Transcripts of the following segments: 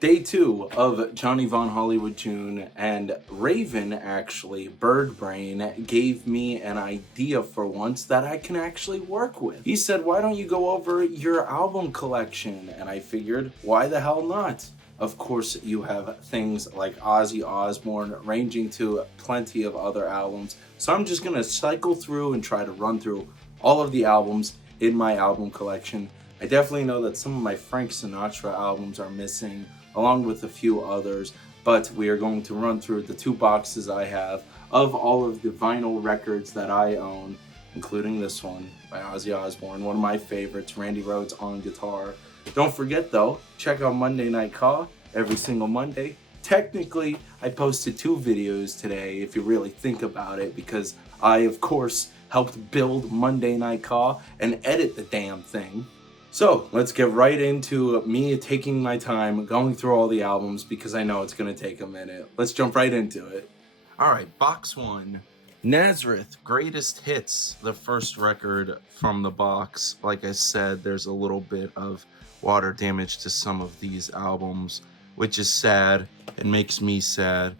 Day two of Johnny Von Hollywood June, and Raven, actually, Birdbrain, gave me an idea for once that I can actually work with. He said, why don't you go over your album collection? And I figured, why the hell not? Of course, you have things like Ozzy Osbourne ranging to plenty of other albums. So I'm just gonna cycle through and try to run through all of the albums in my album collection. I definitely know that some of my Frank Sinatra albums are missing, along with a few others, but we are going to run through the two boxes I have of all of the vinyl records that I own, including this one by Ozzy Osbourne, one of my favorites, Randy Rhoads on guitar. Don't forget though, check out Monday Night Caw every single Monday. Technically, I posted two videos today if you really think about it, because I, of course, helped build Monday Night Caw and edit the damn thing. So let's get right into me taking my time going through all the albums, because I know it's going to take a minute. Let's jump right into it. All right, box one. Nazareth, Greatest Hits, the first record from the box. Like I said, there's a little bit of water damage to some of these albums, which is sad and makes me sad.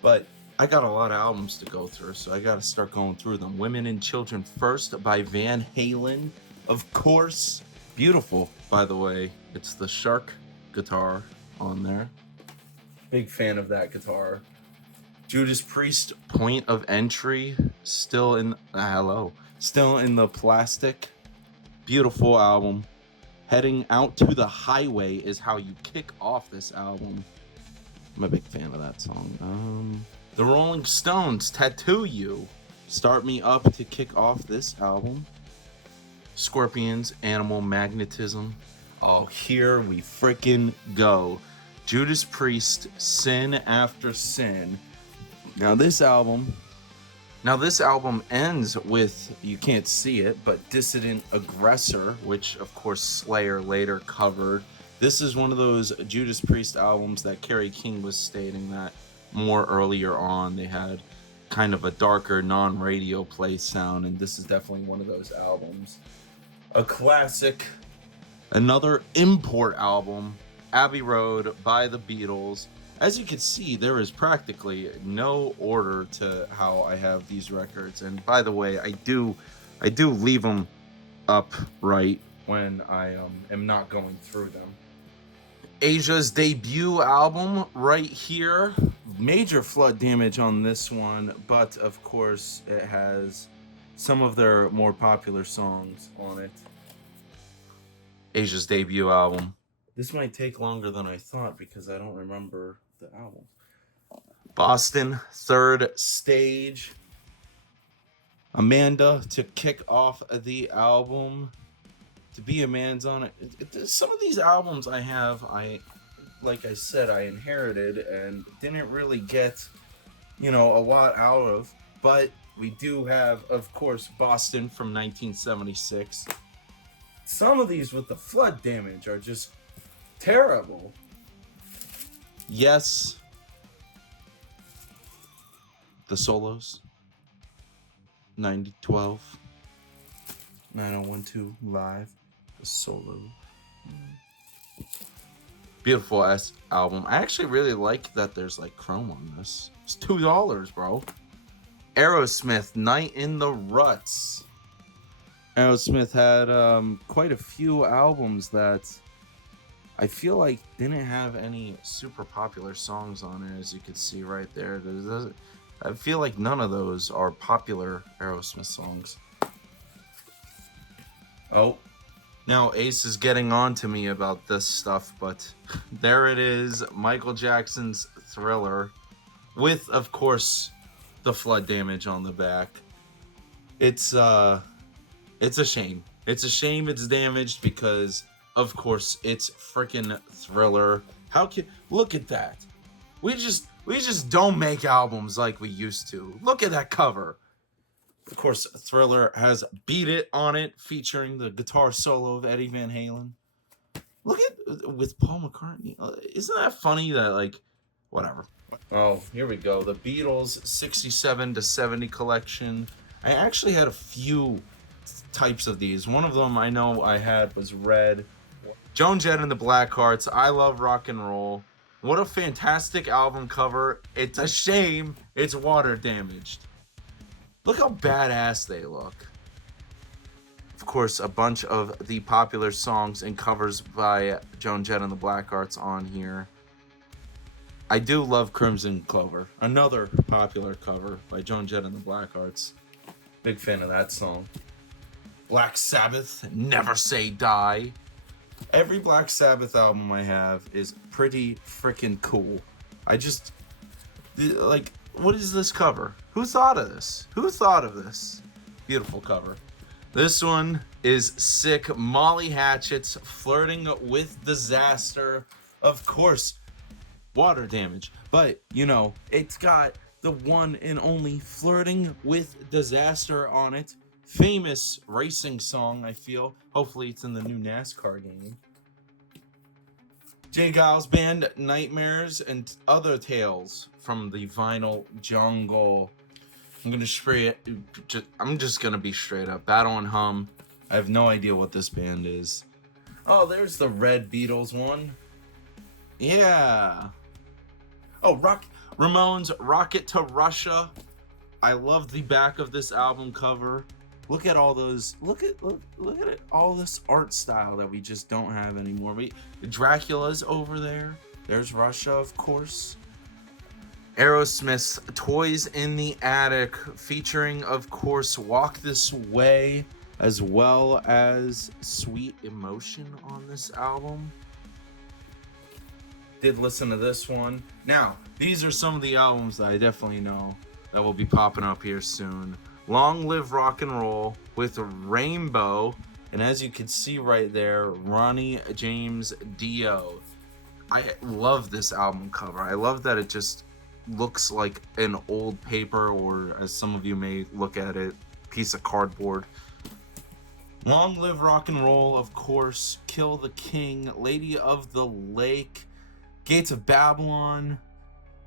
But I got a lot of albums to go through, so I got to start going through them. Women and Children First by Van Halen, of course. Beautiful, by the way. It's the Shark guitar on there. Big fan of that guitar. Judas Priest, Point of Entry, still in the plastic. Beautiful album. Heading Out to the Highway is how you kick off this album. I'm a big fan of that song. The Rolling Stones, Tattoo You, Start Me Up to kick off this album. Scorpions, Animal Magnetism. Oh, here we frickin' go. Judas Priest, Sin After Sin. Now this album ends with, you can't see it, but Dissident Aggressor, which of course Slayer later covered. This is one of those Judas Priest albums that Kerry King was stating that more earlier on they had kind of a darker non-radio play sound, and this is definitely one of those albums. A classic, another import album, Abbey Road by the Beatles. As you can see, there is practically no order to how I have these records. And by the way, I do leave them upright when I am not going through them. Asia's debut album right here. Major flood damage on this one, but of course it has some of their more popular songs on it. Asia's debut album. This might take longer than I thought because I don't remember the album. Boston, Third Stage. Amanda to kick off the album. To Be a Man's on it. Some of these albums I have, like I said, I inherited and didn't really get, a lot out of. But we do have, of course, Boston from 1976. Some of these with the flood damage are just terrible. Yes. The Solos. 9012. 9012 Live. The Solo. Beautiful ass album. I actually really like that there's like chrome on this. It's $2, bro. Aerosmith, Night in the Ruts. Aerosmith had quite a few albums that I feel like didn't have any super popular songs on it, as you can see right there. I feel like none of those are popular Aerosmith songs. Oh, now Ace is getting on to me about this stuff, but there it is, Michael Jackson's Thriller, with, of course, the flood damage on the back. It's a shame. It's a shame it's damaged because, of course, it's freaking Thriller. How can look at that? We just don't make albums like we used to. Look at that cover. Of course, Thriller has Beat It on it, featuring the guitar solo of Eddie Van Halen. Look at with Paul McCartney. Isn't that funny that whatever. Oh, here we go. The Beatles 67 to 70 collection. I actually had a few types of these. One of them I know I had was red. Joan Jett and the Blackhearts, I Love Rock and Roll. What a fantastic album cover. It's a shame it's water damaged. Look how badass they look. Of course, a bunch of the popular songs and covers by Joan Jett and the Blackhearts on here. I do love Crimson Clover, another popular cover by Joan Jett and the Blackhearts. Big fan of that song. Black Sabbath, Never Say Die. Every Black Sabbath album I have is pretty freaking cool. Like, what is this cover? Who thought of this? Who thought of this? Beautiful cover. This one is sick. Molly Hatchet's Flirting with Disaster. Of course, water damage. But, you know, it's got the one and only Flirting with Disaster on it. Famous racing song, I feel. Hopefully it's in the new NASCAR game. J. Giles Band, Nightmares and Other Tales from the Vinyl Jungle. I'm just gonna be straight up. Battle and Hum. I have no idea what this band is. Oh, there's the Red Beatles one. Yeah. Oh, Ramones, Rocket to Russia. I love the back of this album cover. Look at all those. Look at it. All this art style that we just don't have anymore. Dracula's over there. There's Russia, of course. Aerosmith's Toys in the Attic, featuring, of course, Walk This Way, as well as Sweet Emotion on this album. Did listen to this one. Now, these are some of the albums that I definitely know that will be popping up here soon. Long Live Rock and Roll with Rainbow, and as you can see right there, Ronnie James Dio. I love this album cover. I love that it just looks like an old paper, or as some of you may look at it, piece of cardboard. Long Live Rock and Roll, of course. Kill the King, Lady of the Lake, Gates of Babylon.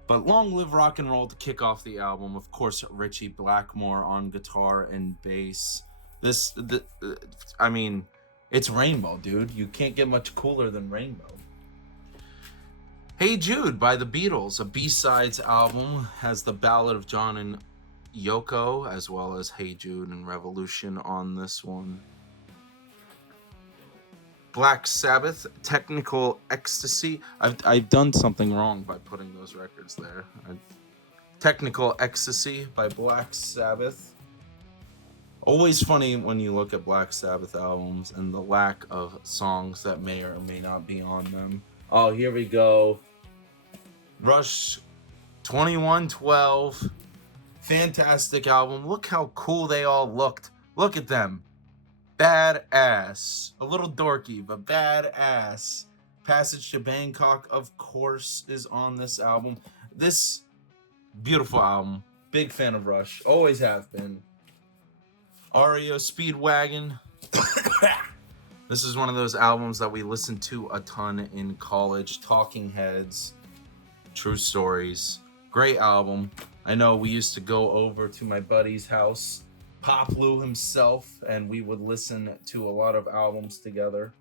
But Long Live Rock and Roll to kick off the album. Of course, Richie Blackmore on guitar and bass. I mean, it's Rainbow, dude. You can't get much cooler than Rainbow. Hey Jude by the Beatles, a B-sides album, has the Ballad of John and Yoko, as well as Hey Jude and Revolution on this one. Black Sabbath, Technical Ecstasy. I've done something wrong by putting those records there. Technical Ecstasy by Black Sabbath. Always funny when you look at Black Sabbath albums and the lack of songs that may or may not be on them. Oh, here we go. Rush 2112. Fantastic album. Look how cool they all looked. Look at them. Badass. A little dorky, but badass. Passage to Bangkok, of course, is on this album. This beautiful album. Big fan of Rush. Always have been. REO Speedwagon. This is one of those albums that we listened to a ton in college. Talking Heads. True Stories. Great album. I know we used to go over to my buddy's house, Pop Lou himself, and we would listen to a lot of albums together.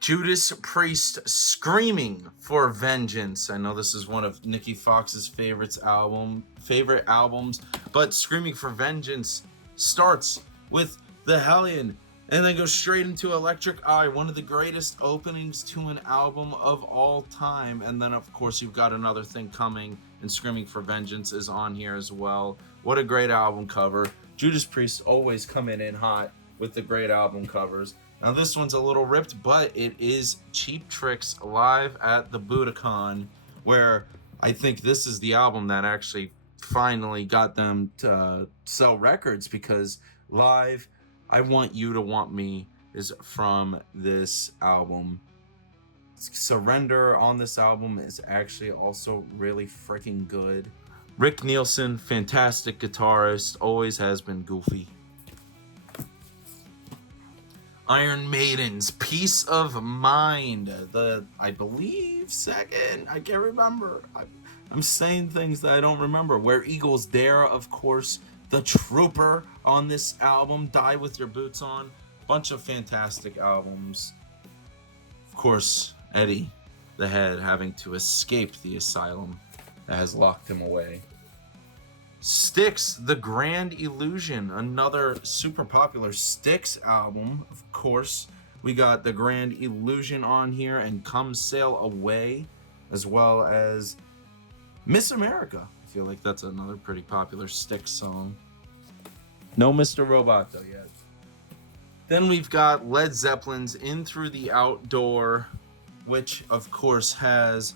Judas Priest, Screaming for Vengeance. I know this is one of Nikki Fox's favorite albums, but Screaming for Vengeance starts with The Hellion and then goes straight into Electric Eye, one of the greatest openings to an album of all time. And then, of course, you've got Another Thing Coming, and Screaming for Vengeance is on here as well. What a great album cover. Judas Priest always coming in hot with the great album covers. Now, this one's a little ripped, but it is Cheap Trick's Live at the Budokan, where I think this is the album that actually finally got them to sell records, because Live, I Want You to Want Me is from this album. Surrender on this album is actually also really freaking good. Rick Nielsen, fantastic guitarist, always has been goofy. Iron Maiden's Peace of Mind, I believe, second, I can't remember. I'm saying things that I don't remember. Where Eagles Dare, of course. The Trooper on this album, Die With Your Boots On. Bunch of fantastic albums. Of course, Eddie, the head, having to escape the asylum that has locked him away. Styx, The Grand Illusion, another super popular Styx album, of course. We got The Grand Illusion on here and Come Sail Away, as well as Miss America. I feel like that's another pretty popular Styx song. No Mr. Robot though yet. Then we've got Led Zeppelin's In Through the Outdoor, which of course has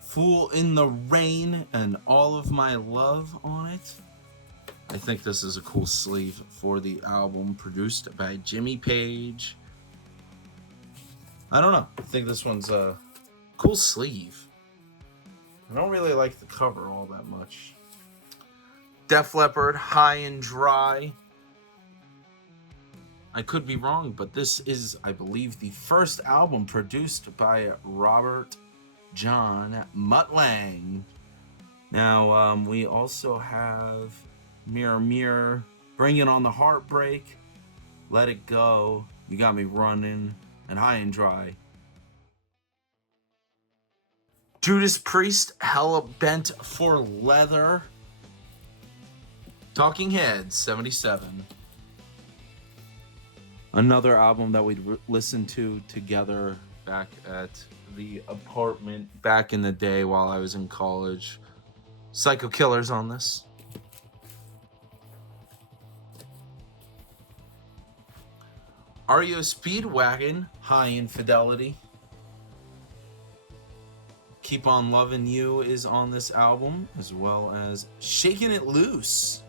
Fool in the Rain and All of My Love on it. I think this is a cool sleeve for the album, produced by Jimmy Page. I don't know. I think this one's a cool sleeve. I don't really like the cover all that much. Def Leppard, High and Dry. I could be wrong, but this is, I believe, the first album produced by Robert John Mutt Lange. Now, we also have Mirror Mirror, Bringing on the Heartbreak, Let It Go, You Got Me Running, and High and Dry. Judas Priest, Hella Bent for Leather. Talking Heads, 77. Another album that we'd listen to together back at the apartment back in the day while I was in college. Psycho Killers on this. REO Speedwagon, High Infidelity. Keep on Loving You is on this album, as well as Shaking It Loose.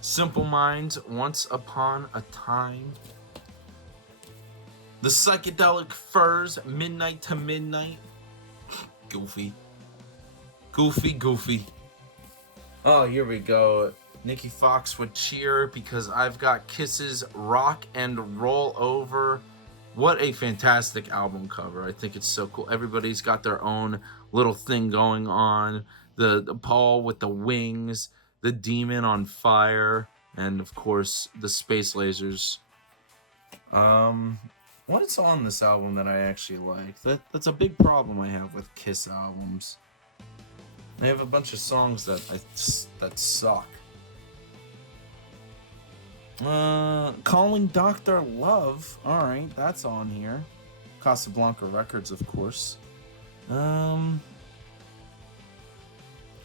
Simple Minds, Once Upon a Time. The Psychedelic Furs, Midnight to Midnight. Goofy. Goofy. Oh, here we go. Nikki Fox would cheer because I've got Kiss's Rock and Roll Over. What a fantastic album cover. I think it's so cool. Everybody's got their own little thing going on. The Paul with the wings, the demon on fire, and of course the space lasers. What is on this album that I actually like? That's a big problem I have with Kiss albums. They have a bunch of songs that suck. Calling Dr. Love. Alright, that's on here. Casablanca Records, of course. A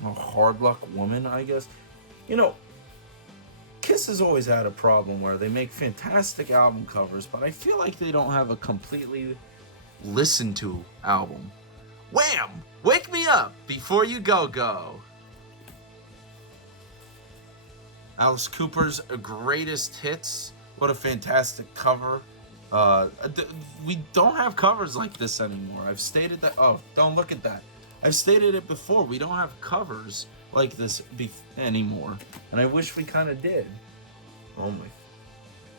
Hard Luck Woman, I guess. You know, Kiss has always had a problem where they make fantastic album covers, but I feel like they don't have a completely listened to album. Wham! Wake Me Up Before You Go. Alice Cooper's Greatest Hits. What a fantastic cover. We don't have covers like this anymore. I've stated that. Oh, don't look at that. I've stated it before. We don't have covers like this anymore. And I wish we kind of did. Oh my.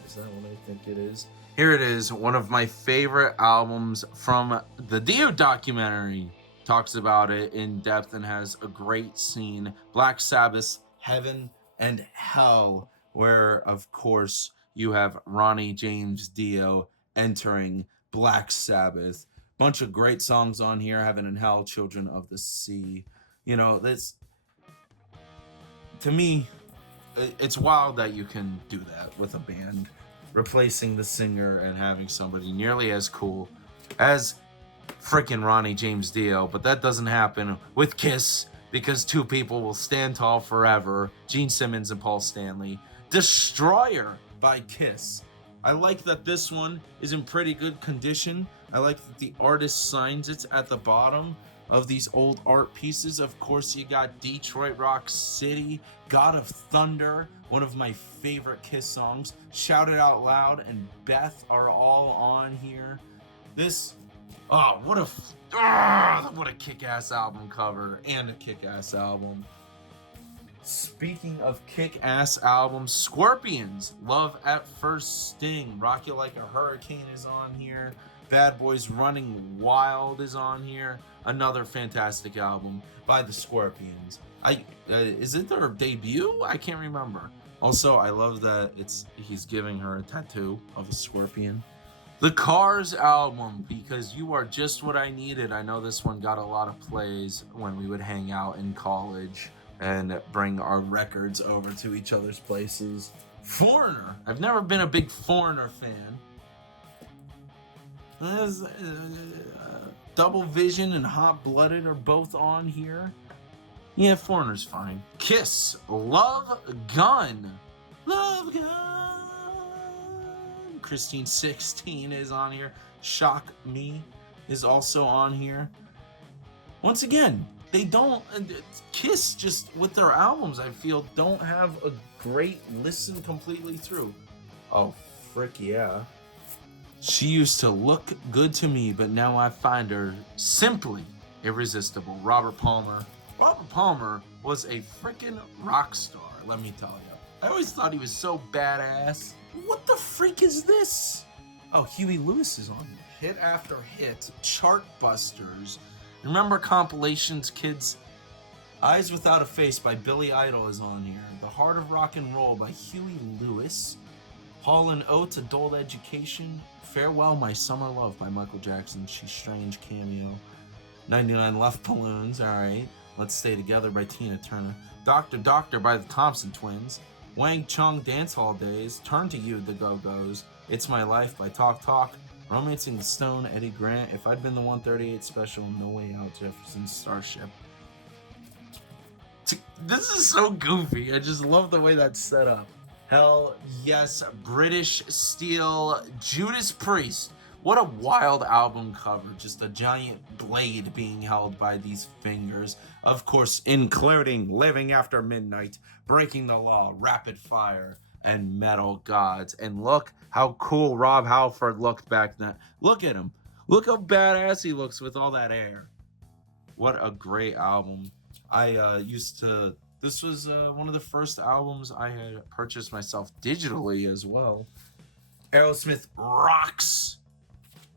Is that what I think it is? Here it is. One of my favorite albums from the Dio documentary. Talks about it in depth and has a great scene. Black Sabbath's Heaven and Hell, where of course you have Ronnie James Dio entering Black Sabbath. Bunch of great songs on here. Heaven and Hell, Children of the Sea. You know, this, to me, it's wild that you can do that with a band, replacing the singer and having somebody nearly as cool as freaking Ronnie James Dio. But that doesn't happen with Kiss, because two people will stand tall forever. Gene Simmons and Paul Stanley. Destroyer by Kiss. I like that this one is in pretty good condition. I like that the artist signs it at the bottom of these old art pieces. Of course, you got Detroit Rock City, God of Thunder, one of my favorite Kiss songs. Shout It Out Loud and Beth are all on here. This, oh, what a kick-ass album cover and a kick-ass album. Speaking of kick-ass albums, Scorpions, Love at First Sting, Rock You Like a Hurricane is on here. Bad Boys Running Wild is on here. Another fantastic album by the Scorpions. Is it their debut? I can't remember. Also, I love that he's giving her a tattoo of a scorpion. The Cars album, because you are just what I needed. I know this one got a lot of plays when we would hang out in college and bring our records over to each other's places. Foreigner. I've never been a big Foreigner fan. Double Vision and Hot Blooded are both on here. Yeah, Foreigner's fine. Kiss. Love Gun. Love Gun. Christine 16 is on here. Shock Me is also on here. Once again, they don't... Kiss, just with their albums, I feel, don't have a great listen completely through. Oh, frick yeah. She used to look good to me, but now I find her simply irresistible. Robert Palmer. Robert Palmer was a freaking rock star, let me tell you. I always thought he was so badass. What the freak is this? Oh, Huey Lewis is on here. Hit after hit. Chart busters. Remember compilations, kids? Eyes Without a Face by Billy Idol is on here. The Heart of Rock and Roll by Huey Lewis. Hall & Oates, Adult Education. Farewell, My Summer Love by Michael Jackson. She's Strange cameo. 99 Left Balloons, alright. Let's Stay Together by Tina Turner. Doctor Doctor by the Thompson Twins. Wang Chung Dance Hall Days. Turn to You, The Go-Go's. It's My Life by Talk Talk. Romancing the Stone, Eddie Grant. If I'd Been the 138 Special, No Way Out, Jefferson Starship. This is so goofy. I just love the way that's set up. Hell yes, British Steel, Judas Priest. What a wild album cover. Just a giant blade being held by these fingers. Of course, including Living After Midnight, Breaking the Law, Rapid Fire, and Metal Gods. And look how cool Rob Halford looked back then. Look at him. Look how badass he looks with all that hair. What a great album. This was one of the first albums I had purchased myself digitally as well. Aerosmith rocks.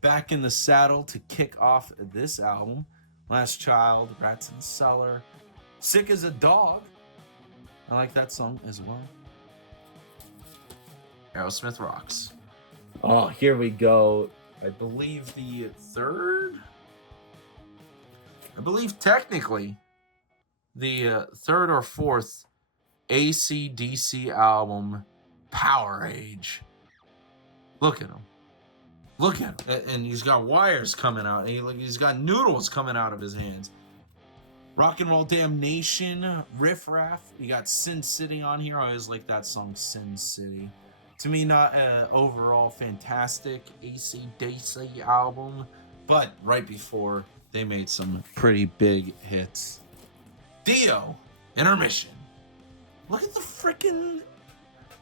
Back in the Saddle to kick off this album. Last Child, Rats in the Cellar. Sick as a Dog. I like that song as well. Aerosmith rocks. Oh, here we go. I believe the third? I believe technically the third or fourth AC/DC album, Power Age. Look at him. Look at him. And he's got wires coming out. He's got noodles coming out of his hands. Rock and Roll Damnation, Riff Raff. You got Sin City on here. I always like that song, Sin City. To me, not an overall fantastic AC/DC album, but right before they made some pretty big hits. Dio, Intermission. Look at the freaking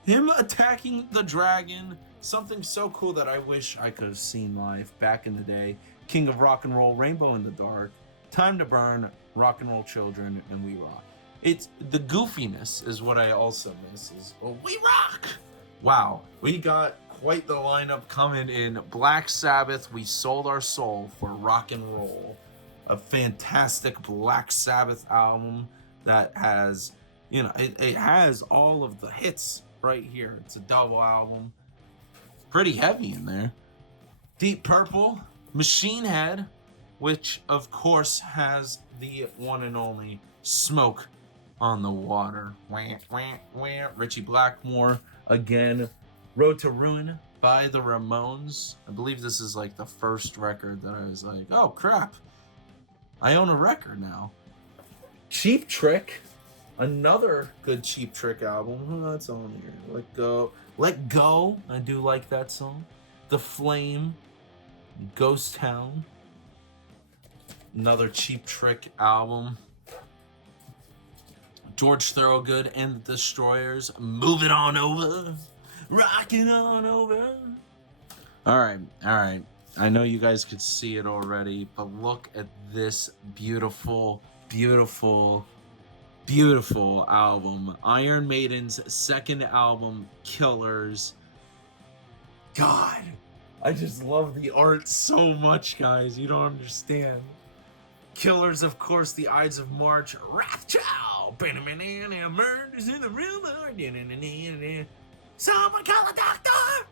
him attacking the dragon. Something so cool that I wish I could have seen live back in the day. King of Rock and Roll, Rainbow in the Dark, Time to Burn, Rock and Roll Children, and We Rock. It's the goofiness is what I also miss. Is We Rock. Wow, we got quite the lineup coming in. Black Sabbath, We Sold Our Soul for Rock and Roll. A fantastic Black Sabbath album that has, it has all of the hits right here. It's a double album. Pretty heavy in there. Deep Purple, Machine Head, which of course has the one and only Smoke on the Water. Wah, wah, wah. Richie Blackmore again. Road to Ruin by the Ramones. I believe this is like the first record that I was like, oh crap, I own a record now. Cheap Trick, another good Cheap Trick album. Oh, that's on here. Let Go. I do like that song. The Flame, Ghost Town. Another Cheap Trick album. George Thorogood and the Destroyers, Move It On Over. Rock it on over. All right. I know you guys could see it already, but look at this beautiful, beautiful, beautiful album. Iron Maiden's second album, Killers. God, I just love the art so much, guys. You don't understand. Killers, of course, The Ides of March, Wrathchild, Murders in the Room, Someone Call a Doctor.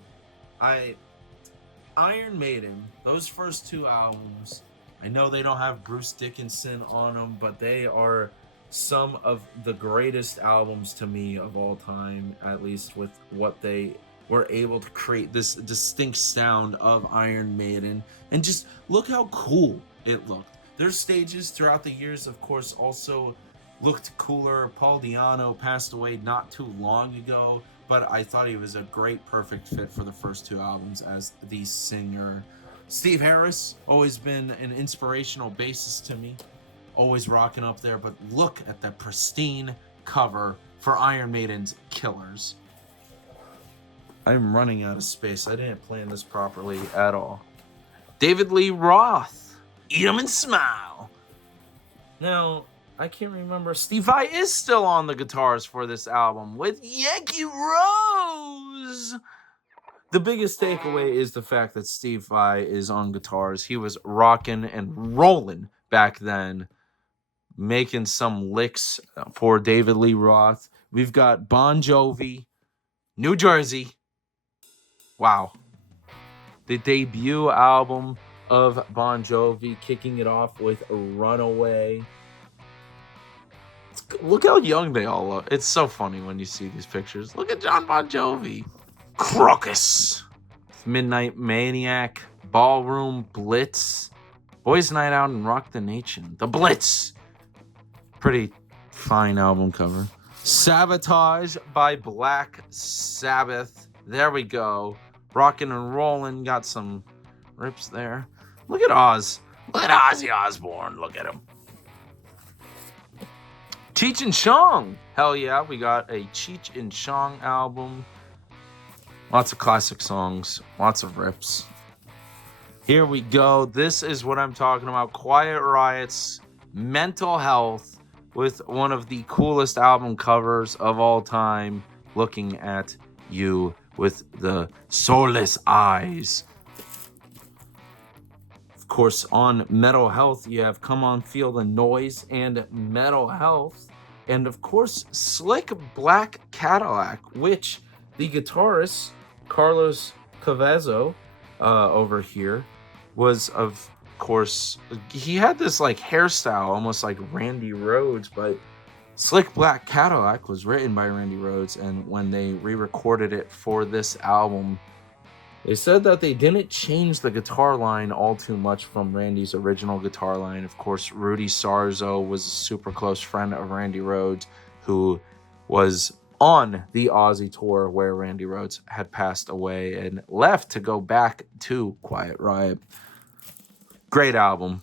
Iron Maiden, those first two albums, I know they don't have Bruce Dickinson on them, but they are some of the greatest albums to me of all time, at least with what they were able to create, this distinct sound of Iron Maiden. And just look how cool it looked. Their stages throughout the years, of course, also looked cooler. Paul Di'Anno passed away not too long ago, but I thought he was a great, perfect fit for the first two albums as the singer. Steve Harris, always been an inspirational bassist to me, always rocking up there, but look at the pristine cover for Iron Maiden's Killers. I'm running out of space. I didn't plan this properly at all. David Lee Roth, Eat 'em and Smile. Now, I can't remember. Steve Vai is still on the guitars for this album with Yankee Rose. The biggest takeaway is the fact that Steve Vai is on guitars. He was rocking and rolling back then, making some licks for David Lee Roth. We've got Bon Jovi, New Jersey. Wow. The debut album of Bon Jovi, kicking it off with Runaway. Look how young they all look. It's so funny when you see these pictures. Look at John Bon Jovi. Crocus. Midnight Maniac. Ballroom Blitz. Boys Night Out and Rock the Nation. The Blitz. Pretty fine album cover. Sabotage by Black Sabbath. There we go. Rockin' and rollin'. Got some rips there. Look at Oz. Look at Ozzy Osbourne. Look at him. Cheech and Chong. Hell yeah, we got a Cheech and Chong album. Lots of classic songs. Lots of rips. Here we go. This is what I'm talking about. Quiet Riot's Mental Health with one of the coolest album covers of all time. Looking at you with the soulless eyes. Of course, on Metal Health, you have Come On Feel the Noise and Metal Health. And of course, Slick Black Cadillac, which the guitarist, Carlos Cavazo, over here, was, of course, he had this like hairstyle, almost like Randy Rhoads, but Slick Black Cadillac was written by Randy Rhoads, and when they re-recorded it for this album, they said that they didn't change the guitar line all too much from Randy's original guitar line. Of course, Rudy Sarzo was a super close friend of Randy Rhoads, who was on the Ozzy tour where Randy Rhoads had passed away and left to go back to Quiet Riot. Great album.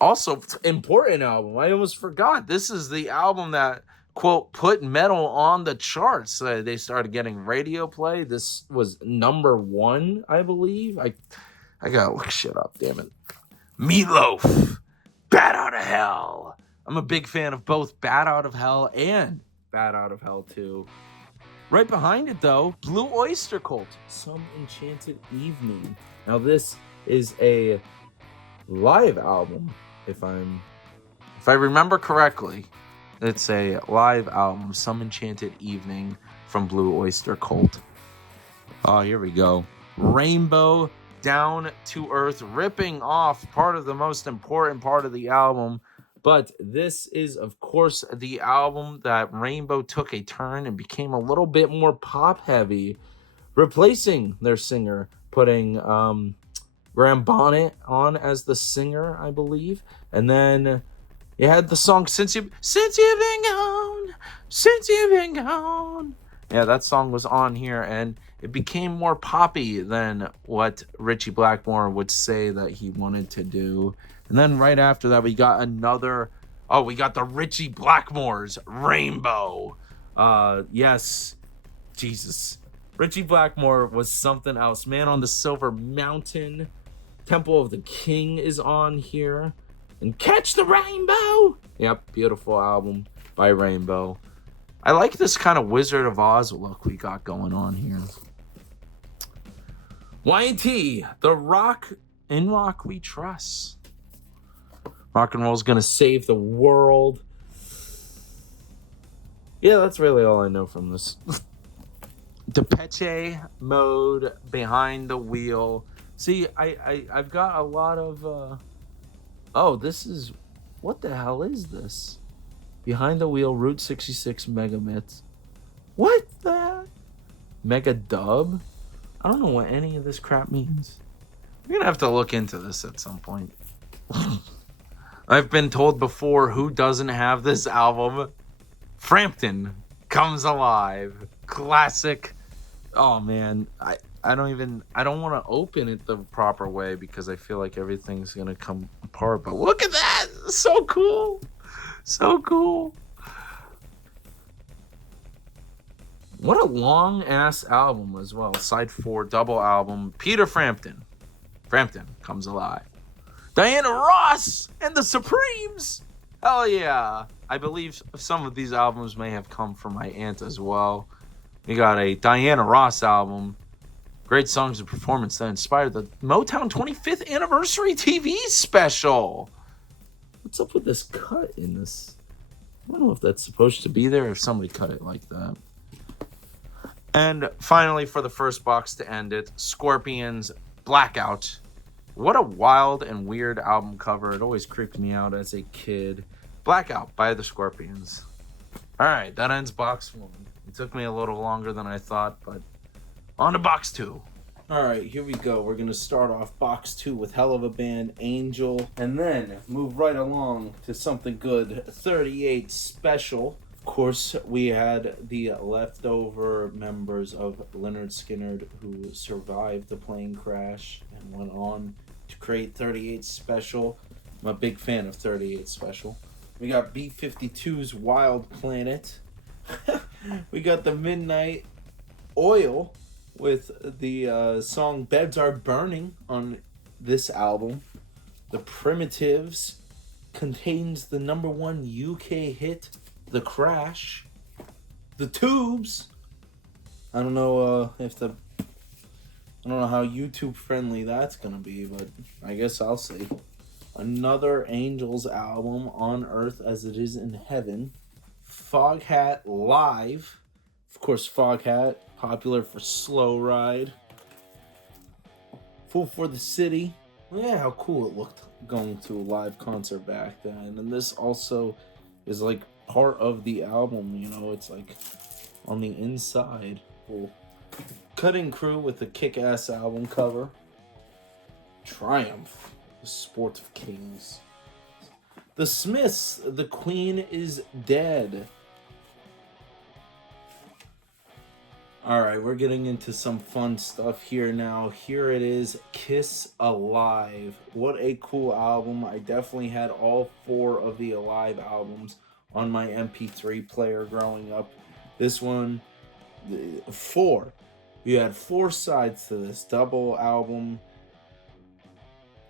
Also, important album. I almost forgot. This is the album that, quote, put metal on the charts. They started getting radio play. This was number 1, I believe. I gotta look shit up, damn it. Meatloaf, Bat Out of Hell. I'm a big fan of both Bat Out of Hell and Bat Out of Hell 2. Right behind it, though, Blue Oyster Cult, Some Enchanted Evening. Now, this is a live album, if I remember correctly. It's a live album, Some Enchanted Evening from Blue Oyster Cult. Oh, here we go. Rainbow, Down to Earth, ripping off part of the most important part of the album. But this is, of course, the album that Rainbow took a turn and became a little bit more pop heavy, replacing their singer, putting Graham Bonnet on as the singer, I believe. And then you had the song Since You've Been Gone. Yeah, that song was on here, and it became more poppy than what Ritchie Blackmore would say that he wanted to do. And then right after that, we got the Ritchie Blackmore's Rainbow. Yes, Jesus. Ritchie Blackmore was something else. Man on the Silver Mountain. Temple of the King is on here. And Catch the Rainbow. Yep, beautiful album by Rainbow. I like this kind of Wizard of Oz look we got going on here. Y&T, The Rock, In Rock We Trust. Rock and roll's gonna save the world. Yeah, that's really all I know from this. Depeche Mode, Behind the Wheel. See, I've got a lot of. Oh, this is. What the hell is this? Behind the wheel, Route 66 Megamits. What the heck? Mega Dub? I don't know what any of this crap means. We're gonna have to look into this at some point. I've been told before, who doesn't have this album? Frampton Comes Alive. Classic. Oh man, I don't want to open it the proper way because I feel like everything's gonna come apart. But look at that, so cool, so cool. What a long ass album as well. Side 4 double album. Peter Frampton. Frampton Comes Alive. Diana Ross and the Supremes. Hell yeah. I believe some of these albums may have come from my aunt as well. We got a Diana Ross album. Great songs and performance that inspired the Motown 25th anniversary TV special. What's up with this cut in this? I don't know if that's supposed to be there, if somebody cut it like that. And finally, for the first box to end it, Scorpions Blackout. What a wild and weird album cover. It always creeped me out as a kid. Blackout by the Scorpions. All right, that ends box 1. It took me a little longer than I thought, but on to box 2. All right, here we go. We're going to start off box 2 with Hell of a Band, Angel, and then move right along to something good, 38 Special. Of course, we had the leftover members of Lynyrd Skynyrd who survived the plane crash and went on to create 38 Special. I'm a big fan of 38 Special. We got B-52's Wild Planet. We got the Midnight Oil with the song Beds Are Burning on this album. The Primitives contains the #1 UK hit, The Crash. The Tubes. I don't know I don't know how YouTube friendly that's gonna be, but I guess I'll see. Another Angels album, On Earth as It Is in Heaven. Foghat Live. Of course, Foghat, popular for Slow Ride. Fool for the City. Yeah, how cool it looked going to a live concert back then. And this also is like part of the album, you know, it's like on the inside. Cool. Cutting Crew with a kick-ass album cover. Triumph, the Sport of Kings. The Smiths, The Queen is Dead. Alright, we're getting into some fun stuff here now. Here it is, Kiss Alive. What a cool album. I definitely had all 4 of the Alive albums on my MP3 player growing up. This one, 4. You had 4 sides to this double album.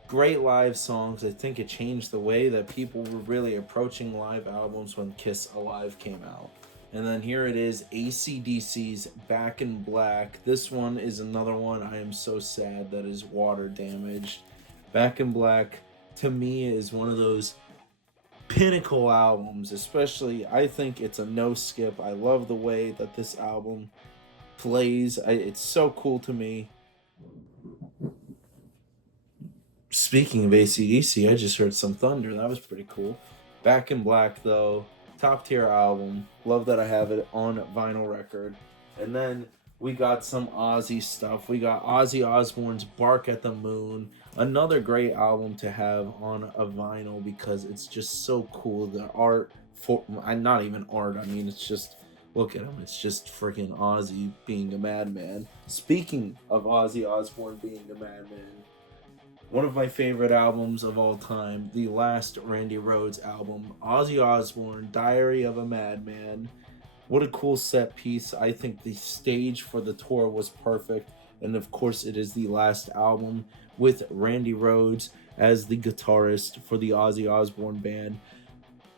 Great live songs. I think it changed the way that people were really approaching live albums when Kiss Alive came out. And then here it is, AC/DC's Back in Black. This one is another one I am so sad that is water damaged. Back in Black, to me, is one of those pinnacle albums. Especially, I think it's a no skip. I love the way that this album plays. It's so cool to me. Speaking of AC/DC, I just heard some thunder. That was pretty cool. Back in Black, though, top tier album. Love that I have it on vinyl record. And then we got some Ozzy stuff. We got Ozzy Osbourne's Bark at the Moon. Another great album to have on a vinyl because it's just so cool. The art, not even art, I mean, it's just, look at him. It's just freaking Ozzy being a madman. Speaking of Ozzy Osbourne being a madman, one of my favorite albums of all time, the last Randy Rhoads album, Ozzy Osbourne, Diary of a Madman. What a cool set piece. I think the stage for the tour was perfect. And of course, it is the last album with Randy Rhoads as the guitarist for the Ozzy Osbourne band.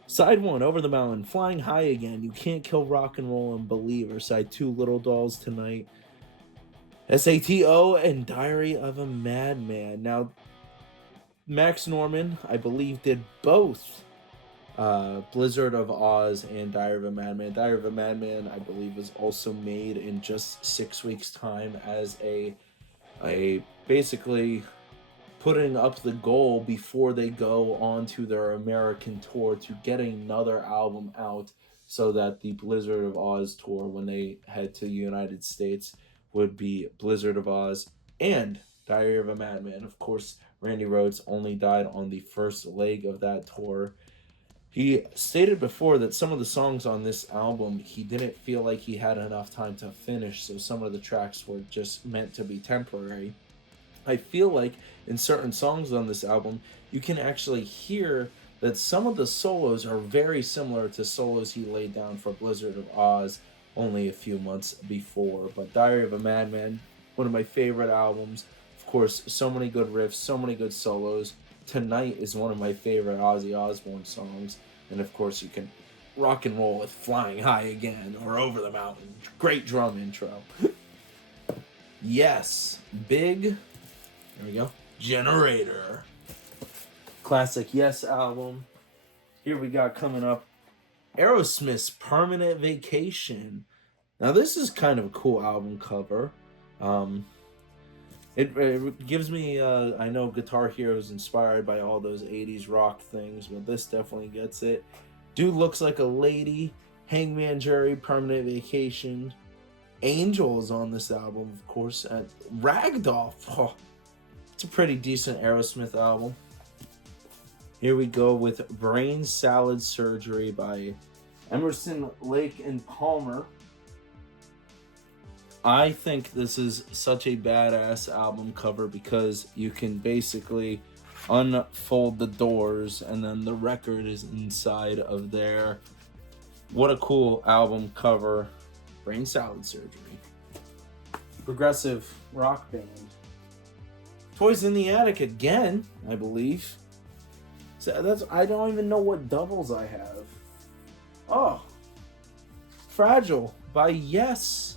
Side 1, Over the Mountain, Flying High Again, You Can't Kill Rock and Roll and Believer. Side 2, Little Dolls Tonight, SATO, and Diary of a Madman. Now, Max Norman, I believe, did both Blizzard of Oz and Diary of a Madman. Diary of a Madman, I believe, was also made in just 6 weeks' time as a basically putting up the goal before they go on to their American tour to get another album out so that the Blizzard of Oz tour, when they head to the United States, would be Blizzard of Oz and Diary of a Madman. Of course, Randy Rhoads only died on the first leg of that tour. He stated before that some of the songs on this album he didn't feel like he had enough time to finish, so some of the tracks were just meant to be temporary. I feel like in certain songs on this album, you can actually hear that some of the solos are very similar to solos he laid down for Blizzard of Oz only a few months before. But Diary of a Madman, one of my favorite albums. Of course, so many good riffs, so many good solos. Tonight is one of my favorite Ozzy Osbourne songs. And of course, you can rock and roll with Flying High Again or Over the Mountain. Great drum intro. Yes, big. There we go. Generator. Classic Yes album. Here we got coming up Aerosmith's Permanent Vacation. Now this is kind of a cool album cover. It gives me, I know Guitar Hero is inspired by all those 80s rock things, but this definitely gets it. Dude looks like a lady. Hangman Jerry, Permanent Vacation. Angel is on this album, of course. And Ragdoll. Oh, it's a pretty decent Aerosmith album. Here we go with Brain Salad Surgery by Emerson, Lake and Palmer. I think this is such a badass album cover because you can basically unfold the doors and then the record is inside of there. What a cool album cover. Brain Salad Surgery. Progressive rock band. Toys in the Attic again, I believe. So I don't even know what doubles I have. Oh. Fragile by Yes.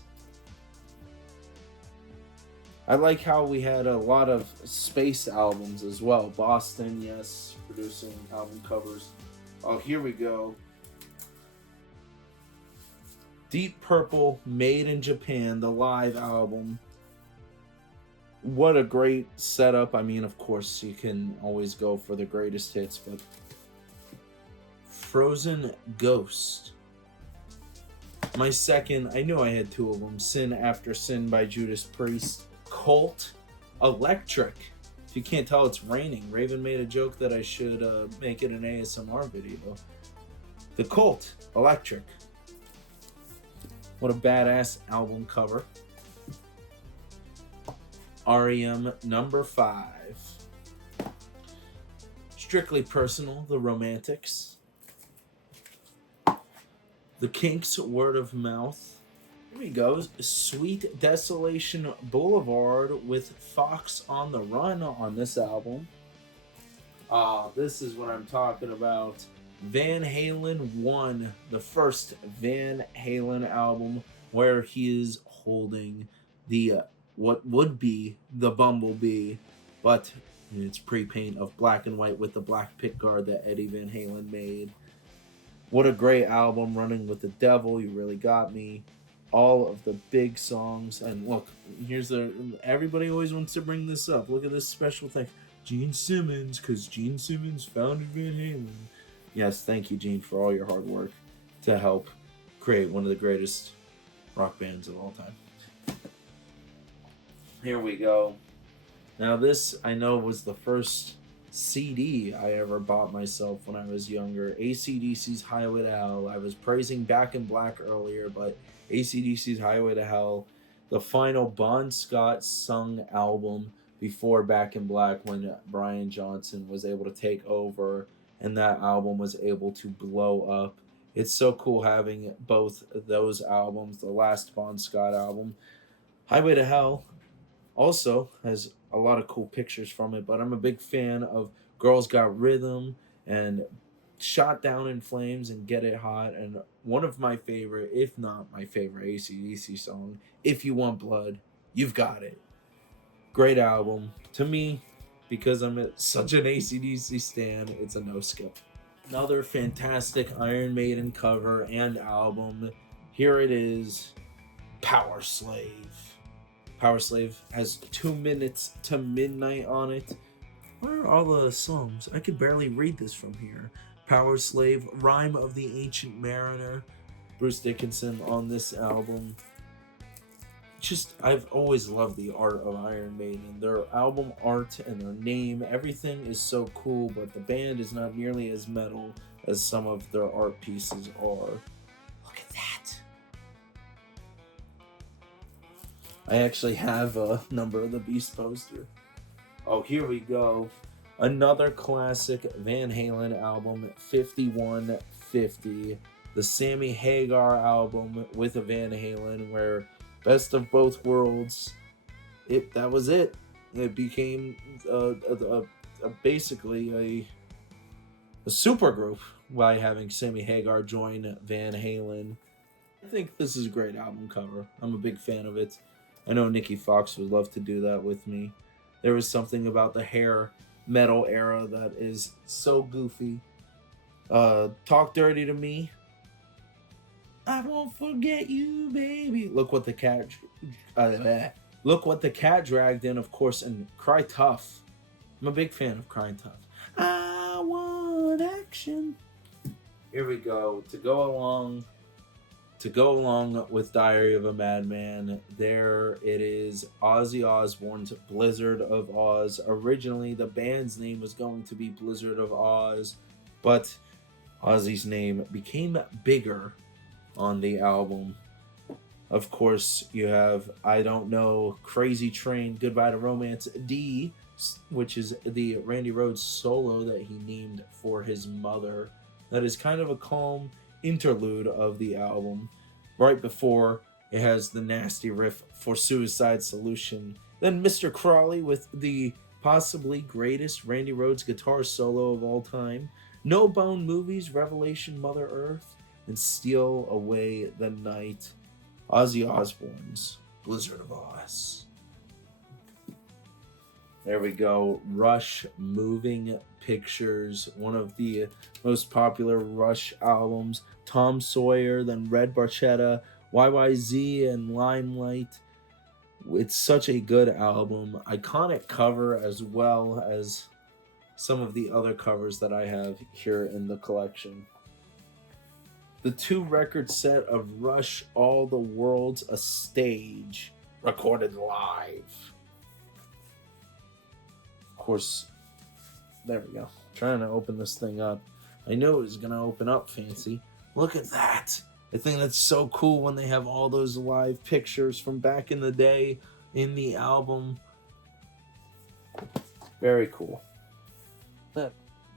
I like how we had a lot of space albums as well. Boston, Yes, producing album covers. Oh, here we go. Deep Purple, Made in Japan, the live album. What a great setup. I mean, of course, you can always go for the greatest hits, but Frozen Ghost. My second, I knew I had two of them. Sin After Sin by Judas Priest. Cult, Electric. If you can't tell, it's raining. Raven made a joke that I should make it an ASMR video. The Cult, Electric. What a badass album cover. REM number 5. Strictly Personal, The Romantics. The Kinks, Word of Mouth. Here we go. Sweet Desolation Boulevard with Fox on the Run on this album. This is what I'm talking about. Van Halen 1, the first Van Halen album where he is holding the what would be the Bumblebee, but it's pre-paint of black and white with the black pickguard that Eddie Van Halen made. What a great album. Running with the Devil, You Really Got Me. All of the big songs. And look, everybody always wants to bring this up. Look at this special thing. Gene Simmons, because Gene Simmons founded Van Halen. Yes, thank you, Gene, for all your hard work to help create one of the greatest rock bands of all time. Here we go. Now this, I know, was the first CD I ever bought myself when I was younger. AC/DC's Highway to Hell. I was praising Back in Black earlier, but AC/DC's Highway to Hell, the final Bon Scott sung album before Back in Black, when Brian Johnson was able to take over and that album was able to blow up. It's so cool having both those albums. The last Bon Scott album, Highway to Hell, also has a lot of cool pictures from it, but I'm a big fan of Girls Got Rhythm and Shot Down in Flames and Get It Hot, and one of my favorite, if not my favorite AC/DC song, If You Want Blood, You've Got It. Great album. To me, because I'm such an AC/DC stan, it's a no skip. Another fantastic Iron Maiden cover and album. Here it is, Power Slave. Power Slave has 2 minutes to midnight on it. What are all the songs? I could barely read this from here. Power Slave, Rhyme of the Ancient Mariner, Bruce Dickinson on this album. Just, I've always loved the art of Iron Maiden. Their album art and their name, everything is so cool, but the band is not nearly as metal as some of their art pieces are. Look at that. I actually have a Number of the Beast poster. Oh, here we go. Another classic Van Halen album, 5150. The Sammy Hagar album with a Van Halen, where Best of Both Worlds, that was it. It became basically a super group by having Sammy Hagar join Van Halen. I think this is a great album cover. I'm a big fan of it. I know Nikki Fox would love to do that with me. There was something about the hair metal era that is so goofy. Talk Dirty to Me. I won't forget you, baby. Look what the cat dragged in, of course, and Cry Tough. I'm a big fan of Cry Tough. I want action. Here we go. To go along with Diary of a Madman, there it is, Ozzy Osbourne's Blizzard of Oz. Originally, the band's name was going to be Blizzard of Oz, but Ozzy's name became bigger on the album. Of course, you have I Don't Know, Crazy Train, Goodbye to Romance D, which is the Randy Rhoads solo that he named for his mother. That is kind of a calm interlude of the album. Right before, it has the nasty riff for Suicide Solution. Then Mr. Crawley with the possibly greatest Randy Rhoads guitar solo of all time. No Bone Movies, Revelation, Mother Earth, and Steal Away the Night. Ozzy Osbourne's Blizzard of Oz. There we go. Rush Moving Pictures, one of the most popular Rush albums. Tom Sawyer, then Red Barchetta, YYZ, and Limelight. It's such a good album. Iconic cover as well as some of the other covers that I have here in the collection. The 2-record set of Rush, All the World's a Stage, recorded live. Of course, there we go. Trying to open this thing up. I knew it was going to open up fancy. Look at that. I think that's so cool when they have all those live pictures from back in the day in the album. Very cool.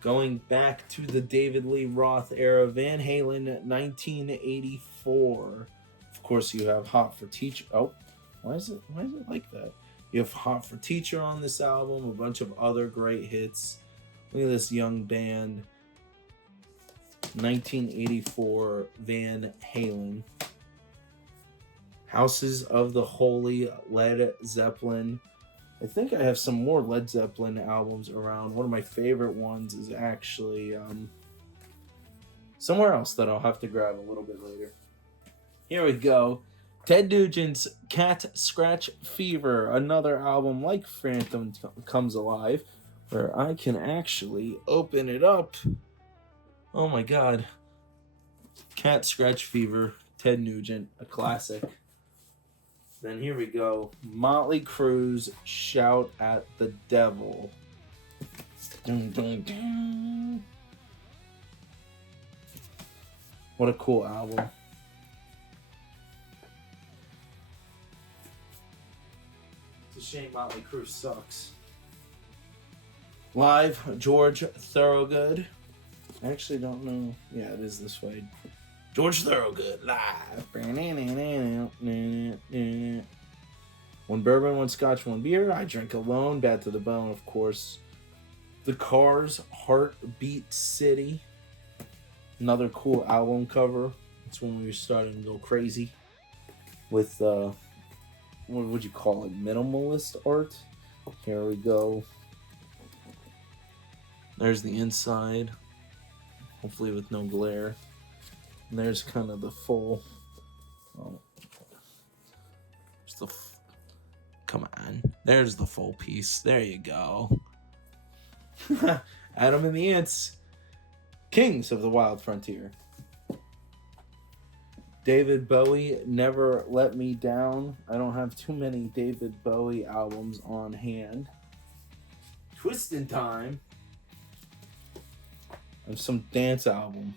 Going back to the David Lee Roth era, Van Halen 1984. Of course, you have Hot for Teacher. Oh, why is it like that? You have Hot for Teacher on this album, a bunch of other great hits. Look at this young band. 1984 Van Halen. Houses of the Holy, Led Zeppelin. I think I have some more Led Zeppelin albums around. One of my favorite ones is actually somewhere else that I'll have to grab a little bit later. Here we go. Ted Nugent's Cat Scratch Fever, another album like Phantom Comes Alive, where I can actually open it up. Oh my god. Cat Scratch Fever, Ted Nugent, a classic. Then here we go. Motley Crue's Shout at the Devil. Dun, dun, dun. What a cool album. It's a shame Motley Crue sucks. Live, George Thorogood. I actually don't know. Yeah, it is this way. George Thorogood, live. One bourbon, one scotch, one beer. I drink alone. Bad to the Bone, of course. The Cars, Heartbeat City. Another cool album cover. It's when we were starting to go crazy with, what would you call it? Minimalist art. Here we go. There's the inside. Hopefully with no glare. And there's kind of the full. Come on. There's the full piece. There you go. Adam and the Ants, Kings of the Wild Frontier. David Bowie, Never Let Me Down. I don't have too many David Bowie albums on hand. Twisted Time. I have some dance album.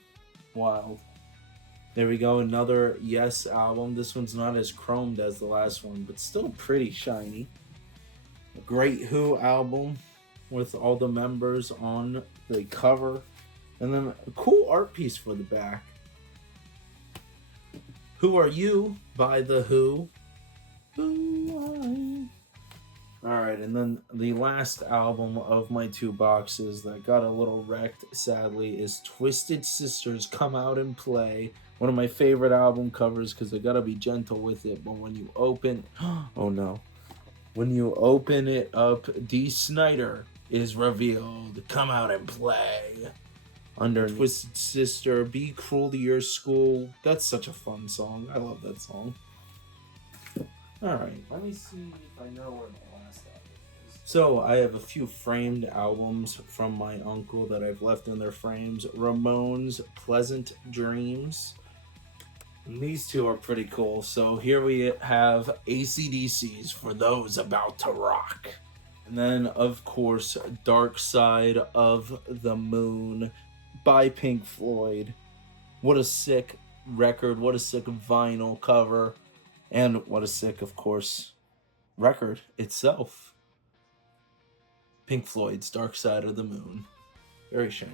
Wild. There we go, another Yes album. This one's not as chromed as the last one, but still pretty shiny. A Great Who album with all the members on the cover. And then a cool art piece for the back. Who Are You by The Who. Who are you? Alright, and then the last album of my 2 boxes that got a little wrecked, sadly, is Twisted Sisters Come Out and Play. One of my favorite album covers because I gotta be gentle with it, but when you open... Oh no. When you open it up, Dee Snider is revealed. Come out and play. Under Twisted Sister, Be Cruel to Your School. That's such a fun song. I love that song. Alright, let me see if I know where my last album is. So, I have a few framed albums from my uncle that I've left in their frames. Ramones, Pleasant Dreams. And these 2 are pretty cool. So, here we have AC/DC's For Those About to Rock. And then, of course, Dark Side of the Moon by Pink Floyd. What a sick record. What a sick vinyl cover. And what a sick, of course, record itself. Pink Floyd's Dark Side of the Moon. Very shiny.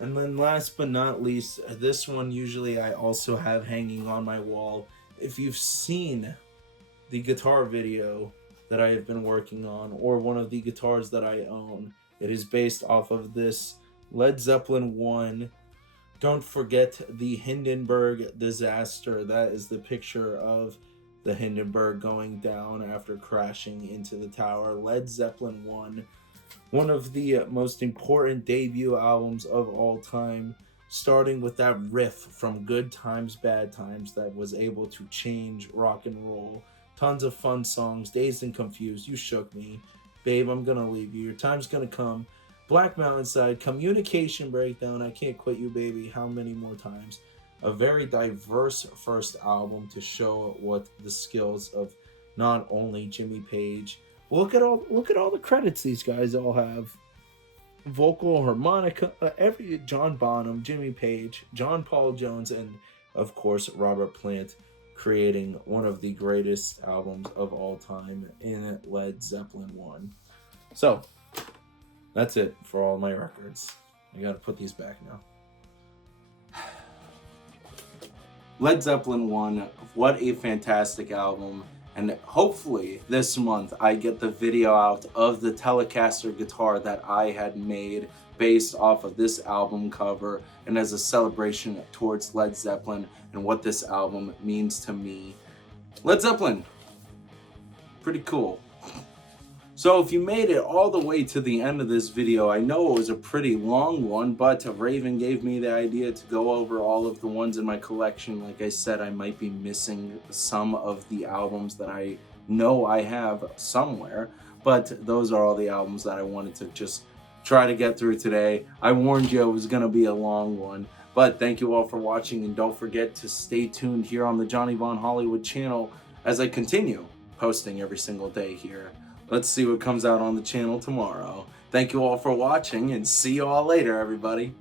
And then last but not least, this one usually I also have hanging on my wall. If you've seen the guitar video that I have been working on, or one of the guitars that I own, it is based off of this Led Zeppelin 1. Don't forget the Hindenburg disaster. That is the picture of the Hindenburg going down after crashing into the tower. Led Zeppelin 1. One of the most important debut albums of all time, starting with that riff from Good Times, Bad Times that was able to change rock and roll. Tons of fun songs, Dazed and Confused, You Shook Me, Babe, I'm Gonna Leave You, Your Time's Gonna Come, Black Mountainside, Communication Breakdown, I Can't Quit You Baby, How Many More Times. A very diverse first album to show what the skills of not only Jimmy Page. Look at all the credits these guys all have. Vocal, harmonica, John Bonham, Jimmy Page, John Paul Jones, and of course Robert Plant, creating one of the greatest albums of all time in Led Zeppelin 1. So, that's it for all my records. I gotta put these back now. Led Zeppelin 1, what a fantastic album. And hopefully this month I get the video out of the Telecaster guitar that I had made based off of this album cover, and as a celebration towards Led Zeppelin and what this album means to me. Led Zeppelin, pretty cool. So if you made it all the way to the end of this video, I know it was a pretty long one, but Raven gave me the idea to go over all of the ones in my collection. Like I said, I might be missing some of the albums that I know I have somewhere, but those are all the albums that I wanted to just try to get through today. I warned you it was going to be a long one, but thank you all for watching, and don't forget to stay tuned here on the Johnny Von Hollywood channel as I continue posting every single day here. Let's see what comes out on the channel tomorrow. Thank you all for watching, and see you all later, everybody.